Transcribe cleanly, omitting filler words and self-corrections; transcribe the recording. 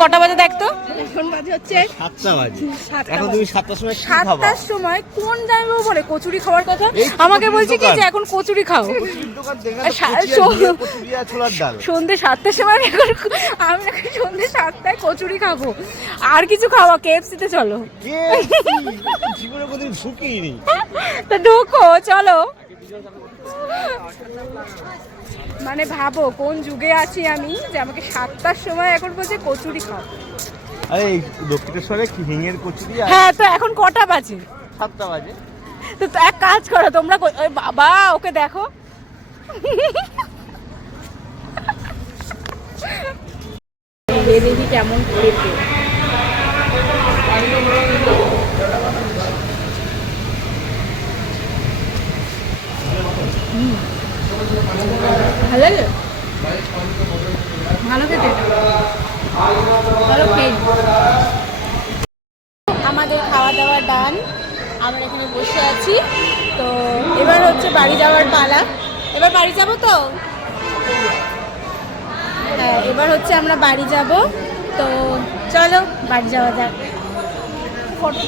কটা বাজে দেখতো? এখন বাজে হচ্ছে 7টা বাজে। এখন তুমি 7টার সময় কি খাবা? 7টার সময় কোন জামাইবাবু বলে কচুরি খাওয়ার কথা? এই তো আমাকে কচুরির বলছে কি দোকান। যে এখন কচুরি খাও। কচুরির দোকান দেখে না, সা- কচি আর বিয়ে, কচুরি আর ছোলার ডাল। সন্ধ্যে 7টার সময় এখন আমি এখন সন্ধ্যে 7টায় কচুরি খাবো। আর কিছু খাওয়া, কেএফসিতে চলো। কে জীবনে কোনদিন ঢুকিনি। তা ঢোকো, চলো। মানে ভাবো কোন যুগে আছি আমি যে আমাকে 7টার সময় এখন বলছে কচুরি খাও। আরে এই দক্ষিণেশ্বরে কি হিঙের কচুরি আর হ্যাঁ, তো এখন কটা বাজে? 7টা বাজে। তো এক কাজ করো তোমরা, ওই বাবা ওকে দেখো। দেখি কেমন করেছে। ভালো লাগে, ভালো খেতে, ভালো খেয়ে। আমাদের খাওয়া দাওয়া ডান, আমরা এখানে বসে আছি। তো এবার হচ্ছে বাড়ি যাওয়ার পালা। এবার বাড়ি যাব তো, হ্যাঁ এবার হচ্ছে আমরা বাড়ি যাব। তো চলো বাড়ি যাওয়া যাক। ফটো